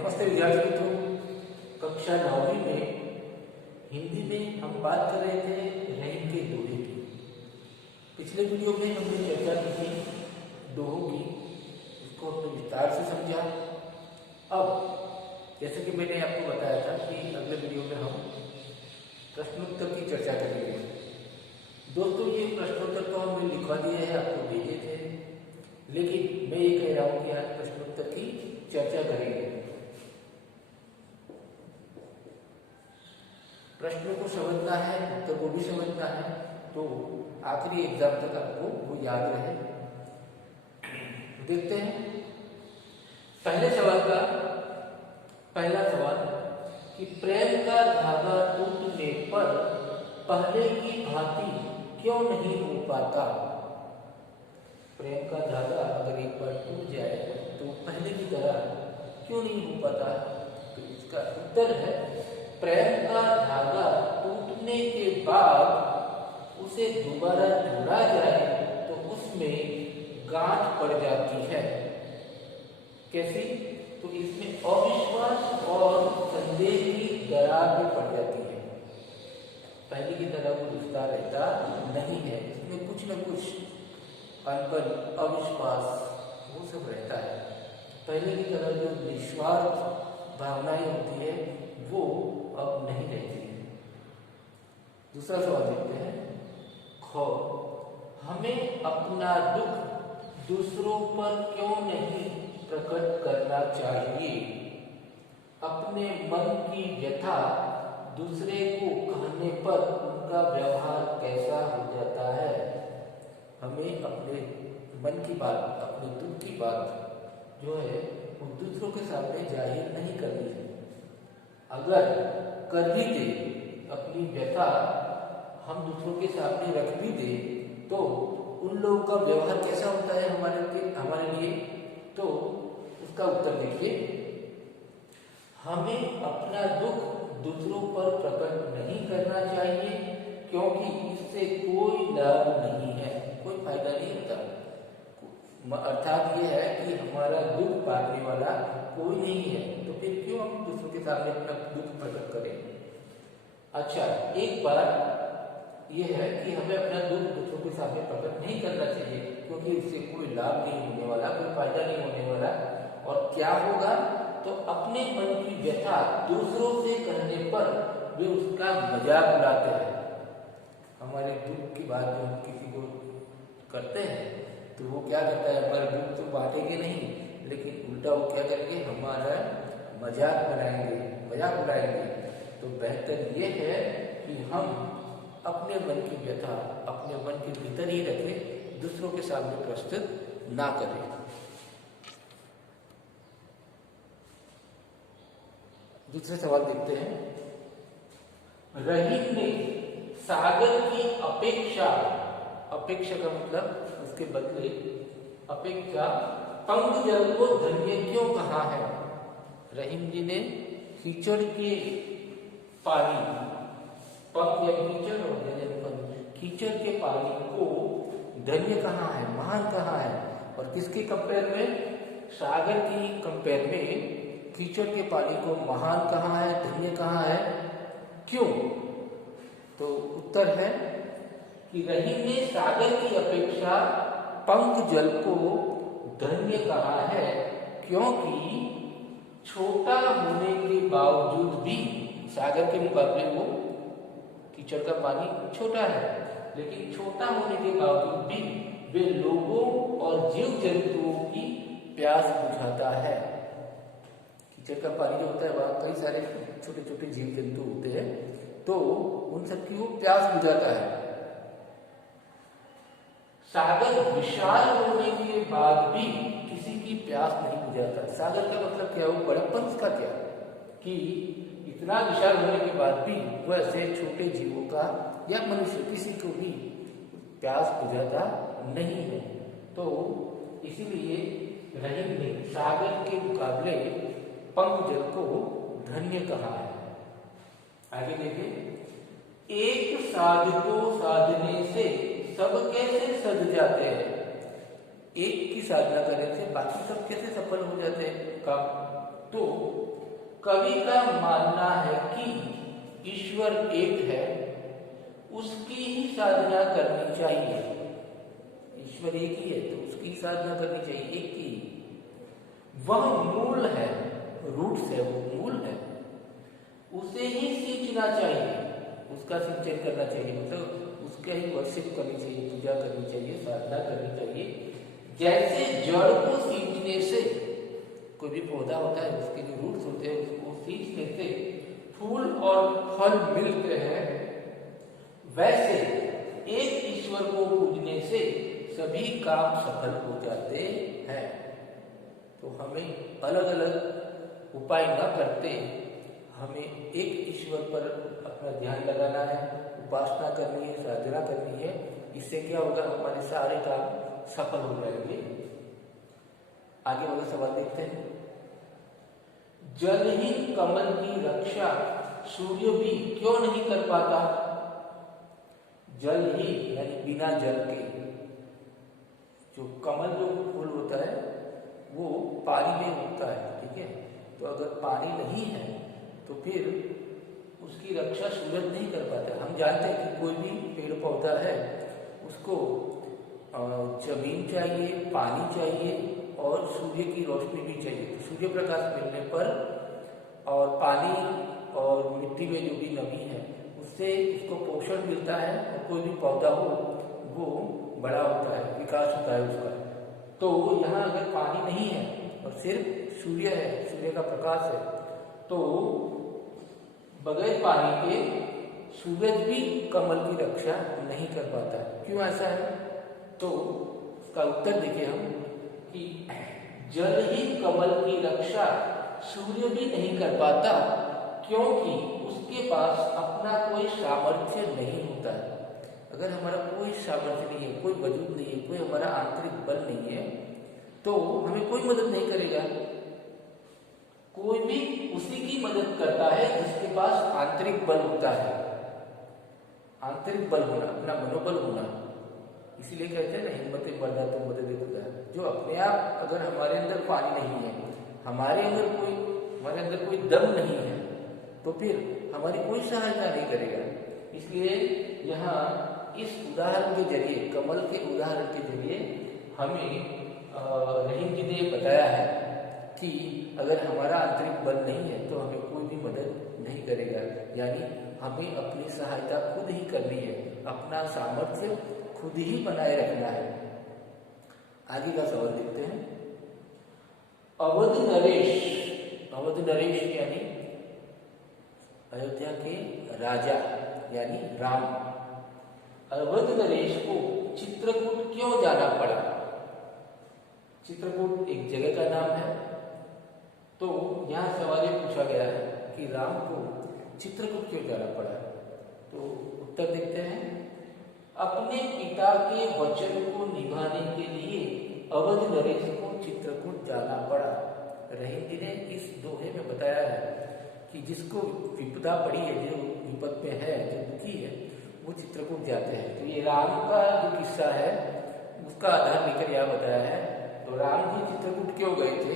नमस्ते विद्यार्थी मित्रों, कक्षा 9वीं में हिंदी में हम बात कर रहे थे रहीम के दोहे की। पिछले वीडियो में हमने चर्चा की थी दोहों की, उसको हमने विस्तार से समझा। अब जैसे कि मैंने आपको बताया था कि अगले वीडियो में हम प्रश्नोत्तर की चर्चा करेंगे। दोस्तों, ये प्रश्नोत्तर तो हमने लिखवा दिए हैं, आपको भेजे थे, लेकिन मैं ये कह रहा हूँ कि आज प्रश्नोत्तर की चर्चा करेंगे। प्रश्नों को समझना है, उत्तर को भी समझना है, तो आखिरी एग्जाम तक आपको वो याद रहे। देखते हैं पहले सवाल का पहला सवाल कि प्रेम का धागा टूटने पर पहले की भांति क्यों नहीं हो पाता। प्रेम का धागा अगर एक बार टूट जाए तो पहले की तरह क्यों नहीं हो पाता। तो इसका उत्तर है, प्रेम का धागा टूटने के बाद उसे दोबारा जोड़ा जाए तो उसमें गांठ पड़ जाती है। कैसी? तो इसमें अविश्वास और संदेह की दरार भी पड़ जाती है। पहले की तरह वो रिश्ता रहता नहीं है, इसमें कुछ न कुछ अनबन, अविश्वास वो सब रहता है। पहले की तरह जो निस्वार्थ भावनाएं होती है वो अब नहीं रहती है। दूसरा सवाल देखते हैं। खो, हमें अपना दुख दूसरों पर क्यों नहीं प्रकट करना चाहिए। अपने मन की व्यथा दूसरे को कहने पर उनका व्यवहार कैसा हो जाता है। हमें अपने मन की बात, अपने दुख की बात जो है वो दूसरों के सामने जाहिर नहीं करनी है। अगर कर भी दे, अपनी व्यथा हम दूसरों के सामने रख भी दे, तो उन लोगों का व्यवहार कैसा होता है हमारे लिए। तो उसका उत्तर देखिए, हमें अपना दुख दूसरों पर प्रकट नहीं करना चाहिए क्योंकि इससे कोई लाभ नहीं है, कोई फायदा नहीं होता। अर्थात ये है कि हमारा दुख बांटने वाला कोई नहीं है, तो फिर क्यों हम दूसरों के सामने अपना दुख प्रकट करें। अच्छा, एक बात यह है कि हमें अपना दुख दूसरों के सामने प्रकट नहीं करना चाहिए क्योंकि इससे कोई लाभ नहीं होने वाला, कोई फायदा नहीं होने वाला। और क्या होगा, तो अपने मन की व्यथा दूसरों से कहने पर वे उसका मजाक उड़ाते हैं। हमारे दुख की बात जो हम किसी को करते हैं तो वो क्या करता है, हमारा दुख तो बांटेंगे नहीं, लेकिन उल्टा वो क्या करेंगे, हमारा मजाक बनाएंगे, मजाक उड़ाएंगे। तो बेहतर ये है कि हम अपने मन की व्यथा अपने मन के भीतर ही रखें, दूसरों के सामने प्रस्तुत ना करें। दूसरे सवाल देखते हैं। रहीम ने सागर की अपेक्षा का मतलब उसके बदले अपेक्षा पंकजल को धन्य क्यों कहा है। रहीम जी ने कीचड़ के पानी, पंक या कीचड़ और कीचड़ के पानी को धन्य कहा है, महान कहा है। और किसके कंपेयर में? सागर की कंपेयर में कीचड़ के पानी को महान कहा है, धन्य कहा है। क्यों? तो उत्तर है कि रहीम ने सागर की अपेक्षा पंक जल को धन्य कहा है क्योंकि छोटा होने के बावजूद भी, सागर के मुकाबले वो कीचड़ का पानी छोटा है, लेकिन छोटा होने के बावजूद भी वे लोगों और जीव जंतुओं की प्यास बुझाता है। कीचड़ का पानी जो होता है वहां कई सारे छोटे छोटे जीव जंतु होते हैं, तो उन सबकी वो प्यास बुझाता है। सागर विशाल होने के बाद भी किसी की प्यास नहीं बुझाता। सागर का मतलब क्या, वो बड़प्पन का क्या, कि इतना विशाल होने के बाद भी वह ऐसे छोटे जीवों का या मनुष्य किसी को भी प्यास बुझाता नहीं है। तो इसीलिए रहीम ने सागर के मुकाबले पंकजल को धन्य कहा है। आगे देखिए। एक साध को साधने से सब कैसे सज जाते हैं। एक की साधना करने से बाकी सब कैसे सफल हो जाते हैं काम। तो कवि का मानना है कि ईश्वर एक है, उसकी ही साधना करनी चाहिए। ईश्वर एक ही है तो उसकी साधना करनी चाहिए, एक की। वह मूल है, रूट्स है, वो मूल है, उसे ही सींचना चाहिए, उसका सिंचन करना चाहिए, मतलब उसका ही वर्शिप करनी चाहिए, पूजा करनी चाहिए, साधना करनी चाहिए। जैसे जड़ को सींचने से, कोई भी पौधा होता है उसके जो रूट्स होते हैं उसको सींचने से फूल और फल मिलते हैं, वैसे एक ईश्वर को पूजने से सभी काम सफल हो जाते हैं। तो हमें अलग अलग उपाय न करते हमें एक ईश्वर पर अपना ध्यान लगाना है, उपासना करनी है, साधना करनी है। इससे क्या होगा, हमारे सारे काम सफल हो जाएंगे। आगे वाला सवाल देखते हैं। जलहीन कमल की रक्षा सूर्य भी क्यों नहीं कर पाता? जलहीन यानी बिना जल के, जो कमल जो फूल होता है वो पानी में उगता है, ठीक है। तो अगर पानी नहीं है तो फिर उसकी रक्षा सूरज नहीं कर पाता। हम जानते हैं कि कोई भी पेड़ पौधा है उसको जमीन चाहिए, पानी चाहिए और सूर्य की रोशनी भी चाहिए। तो सूर्य प्रकाश मिलने पर और पानी और मिट्टी में जो भी नमी है उससे उसको पोषण मिलता है और कोई भी पौधा हो वो बड़ा होता है, विकास होता है उसका। तो यहाँ अगर पानी नहीं है और सिर्फ सूर्य है, सूर्य का प्रकाश है, तो बगैर पानी के सूरज भी कमल की रक्षा नहीं कर पाता। क्यों ऐसा है? तो उसका उत्तर देखिए हम कि जल ही कमल की रक्षा सूर्य भी नहीं कर पाता, क्योंकि उसके पास अपना कोई सामर्थ्य नहीं होता है। अगर हमारा कोई सामर्थ्य नहीं है, कोई वजूद नहीं है, कोई हमारा आंतरिक बल नहीं है, तो हमें कोई मदद नहीं करेगा। कोई भी उसी की मदद करता है जिसके पास आंतरिक बल होता है। आंतरिक बल होना, अपना मनोबल होना, इसीलिए कहते हैं ना, हिम्मत मर्दा तो मदद खुदा। जो अपने आप अगर हमारे अंदर पानी नहीं है, हमारे अंदर कोई दम नहीं है, तो फिर हमारी कोई सहायता नहीं करेगा। इसलिए यहाँ इस उदाहरण के जरिए, कमल के उदाहरण के जरिए हमें रहीम जी ने बताया है कि अगर हमारा आंतरिक बल नहीं है तो हमें कोई भी मदद नहीं करेगा। यानी हमें अपनी सहायता खुद ही करनी है, अपना सामर्थ्य खुद ही बनाए रखना है। आगे का सवाल देखते हैं। अवध नरेश यानी अयोध्या के राजा यानी राम, अवध नरेश को चित्रकूट क्यों जाना पड़ा? चित्रकूट एक जगह का नाम है। तो यहाँ सवाल ये पूछा गया है कि राम को चित्रकूट क्यों जाना पड़ा? तो उत्तर देखते हैं। अपने पिता के वचन को निभाने के लिए अवध नरेश को चित्रकूट जाना पड़ा। रहीम जी ने इस दोहे में बताया है कि जिसको विपदा पड़ी है, जो विपद में है, जो दुखी है, वो चित्रकूट जाते हैं। तो ये राम का जो किस्सा है उसका आधार लेकर यह बताया है। तो राम जी चित्रकूट क्यों गए थे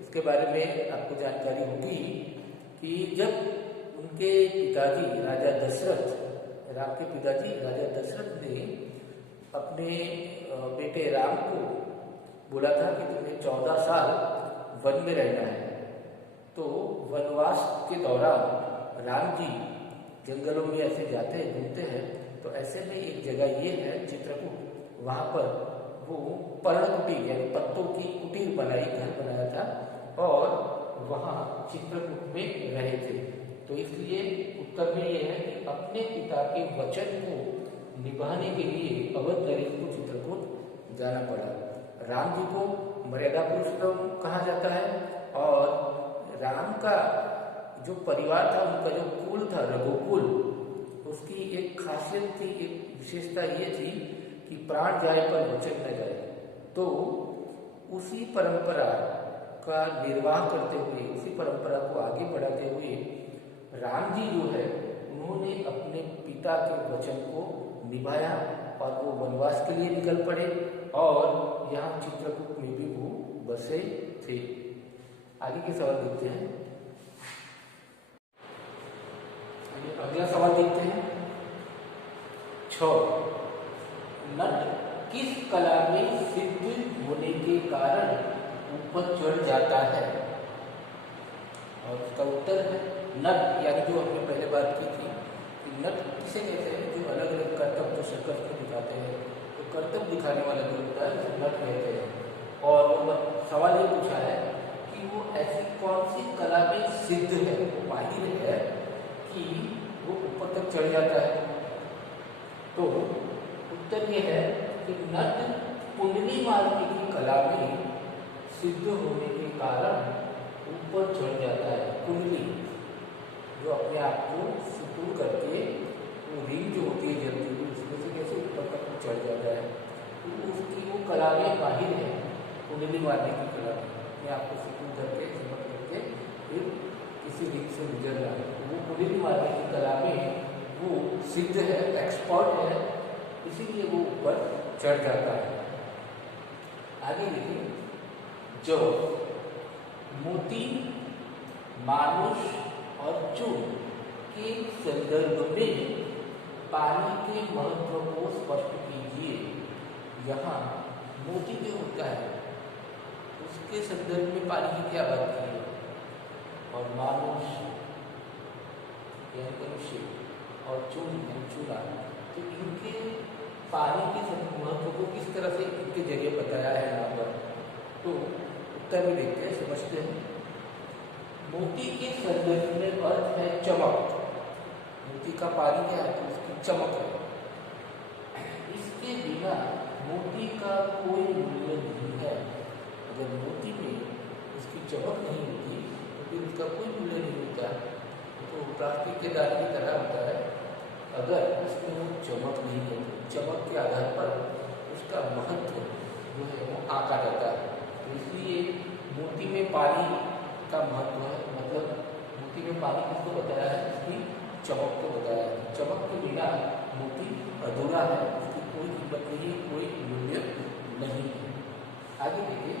इसके बारे में आपको जानकारी होगी कि जब उनके पिताजी राजा दशरथ, राम के पिताजी राजा दशरथ ने अपने बेटे राम को बोला था कि तुम्हें 14 साल वन में रहना है। तो वनवास के दौरान राम जी जंगलों में ऐसे जाते हैं, घूमते हैं। तो ऐसे में एक जगह ये है चित्रकूट, वहाँ पर वो पर्ण कुटीर यानी पत्तों की कुटीर बनाई, घर बनाया था और वहाँ चित्रकूट में रहे थे। तो इसलिए उत्तर में ये है कि अपने पिता के वचन को निभाने के लिए अवध नरेश को चित्रकूट जाना पड़ा। राम जी को मर्यादा पुरुषोत्तम कहा जाता है और राम का जो परिवार था, उनका जो कुल था रघुकुल, उसकी एक खासियत थी, एक विशेषता ये थी कि प्राण जाए पर वचन न जाए। तो उसी परंपरा का निर्वाह करते हुए, उसी परंपरा को आगे बढ़ाते हुए राम जी जो है उन्होंने अपने पिता के वचन को निभाया और वो वनवास के लिए निकल पड़े और यहाँ चित्रकूट में भी वो बसे थे। आगे के सवाल देखते हैं। अगला सवाल देखते हैं। 6 नट किस कला में सिद्ध होने के कारण ऊपर चढ़ जाता है? और उसका उत्तर है नट, यानी जो हमने पहले बात की थी कि नट किसे कहते हैं? जो अलग अलग कर्तव्य जो सर्कस में दिखाते हैं, तो कर्तव्य दिखाने वाला जो होता है उसे नट कहते हैं। और सवाल ये पूछा है कि वो ऐसी कौन सी कला में सिद्ध है, वो माहिर है कि वो ऊपर तक चढ़ जाता है? तो उत्तर ये है कि नट कुंडली मारने की कला में सिद्ध होने के कारण ऊपर चढ़ जाता है। कुंडली जो अपने आप को सुकून करके वो रिंग जो होती है जलती हुई, उसमें से कैसे ऊपर तक चढ़ जाता है, तो उसकी वो कला में माहिर है। कुंडली मारने की कला में अपने आप को सुकून करके सिमट करके फिर किसी रिंग से गुजरना है, वो कुंडली मारने की कला में वो सिद्ध है, एक्सपर्ट है, इसीलिए वो ऊपर चढ़ जाता है। आगे देखिए। जो मोती, मानुष और चूर्ण के संदर्भ में पानी के महत्व को स्पष्ट कीजिए। यहाँ मोती जो होता है उसके संदर्भ में पानी की क्या बात की है? और मानुष यानी मनुष्य और चूर्ण चूड़ा, तो इनके पानी के महत्व को किस तरह से इनके जरिए बताया है यहाँ पर? तो उत्तर में देखते हैं, समझते हैं। मोती के संदर्भ में अर्थ है चमक। मोती का पानी क्या है? तो उसकी चमक है। इसके बिना मोती का कोई मूल्य नहीं है। अगर मोती में उसकी चमक नहीं होती तो फिर उसका कोई मूल्य नहीं होता। तो प्लास्टिक के दाने की तरह होता है, अगर उसमें वो चमक नहीं है तो चमक के आधार पर उसका महत्व जो है वो आंका जाता है। तो इसलिए मोती में पानी का महत्व है, मतलब मोती में पानी किसको बताया है? उसकी चमक को बताया है। चमक के बिना मोती अधूरा है, उसकी कोई कीमत नहीं, कोई मूल्य नहीं है। आगे देखिए।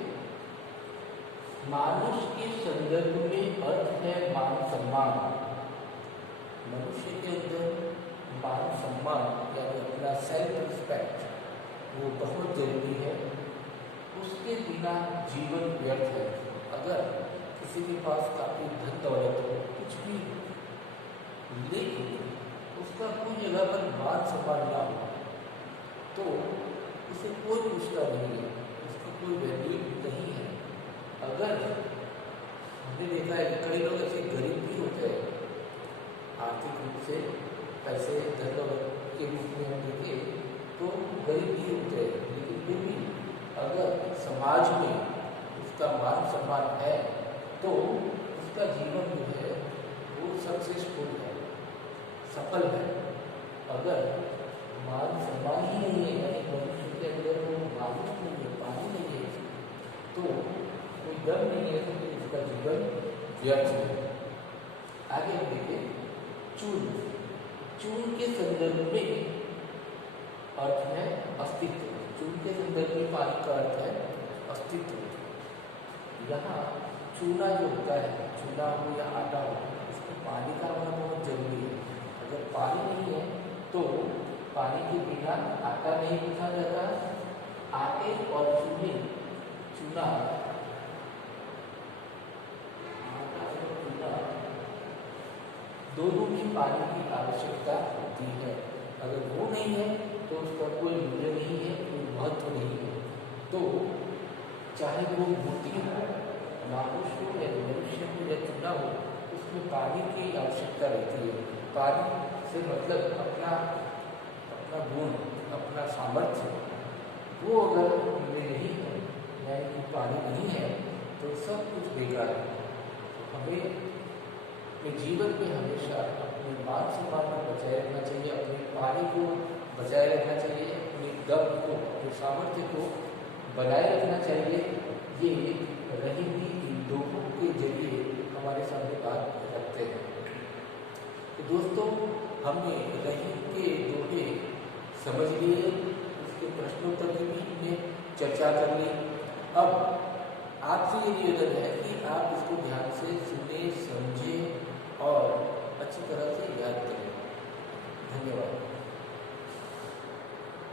मानुष के संदर्भ में अर्थ है मान सम्मान। मनुष्य के अंदर मान सम्मान यानी अपना सेल्फ रिस्पेक्ट वो बहुत जरूरी है। उसके बिना जीवन व्यर्थ है। अगर किसी के पास काफी धन दौलत हो, कुछ भी, लेकिन उसका कोई जगह पर मान सम्मान ना हो तो उसे कोई पूछता नहीं है, उसकी कोई वैल्यू नहीं है। अगर हमने देखा है कि कई लोग ऐसे गरीब भी होते हैं, आर्थिक रूप से पैसे धन दौलत के रूप में हम देखें तो गरीब भी होते हैं, लेकिन फिर भी अगर समाज में उसका मान सम्मान है तो उसका जीवन जो है वो सक्सेसफुल है, सफल है। अगर मान सम्मान ही नहीं है, यानी मनुष्य के अंदर वो मानुष नहीं है, पानी नहीं है, तो कोई दम नहीं है, तो उसका जीवन व्यर्थ है। आगे हम देखिए। चूर्ण। चूर्ण के संदर्भ में अर्थ है अस्तित्व। चूर्ण के संदर्भ में पानी का अर्थ है अस्तित्व। यहाँ चूना जो होता है, चूना हो या आटा हो, उसमें पानी का होना बहुत जरूरी है। अगर पानी नहीं है तो पानी के बिना आटा नहीं गूंथा जाता। आटे और चूना दोनों में पानी की आवश्यकता होती है। अगर वो नहीं है तो उसका कोई मूल्य नहीं है, कोई महत्व नहीं है। तो चाहे वो मोती हो, मानुष हो या मनुष्य हो या चूना हो, उसमें पानी की आवश्यकता रहती है। पानी से मतलब अपना गुण, अपना सामर्थ्य, वो अगर उनमें नहीं है, यानी कि पानी नहीं है, तो सब कुछ बेकार है। हमें अपने जीवन में हमेशा अपने मान सम्मान को बचाए रखना चाहिए, अपने पानी को बचाए रखना चाहिए, अपने दम को, अपने सामर्थ्य को बनाए रखना चाहिए। ये रहीम की इन दोहों के जरिए हमारे सामने बात रखते हैं। तो दोस्तों, हमने रहीम के दोहे समझ लिए, उसके प्रश्नोत्तर की भी हमने चर्चा चर्चा कर ली। अब आपसे ये निवेदन है कि आप इसको ध्यान से सुने, समझें और अच्छी तरह से याद करें। धन्यवाद।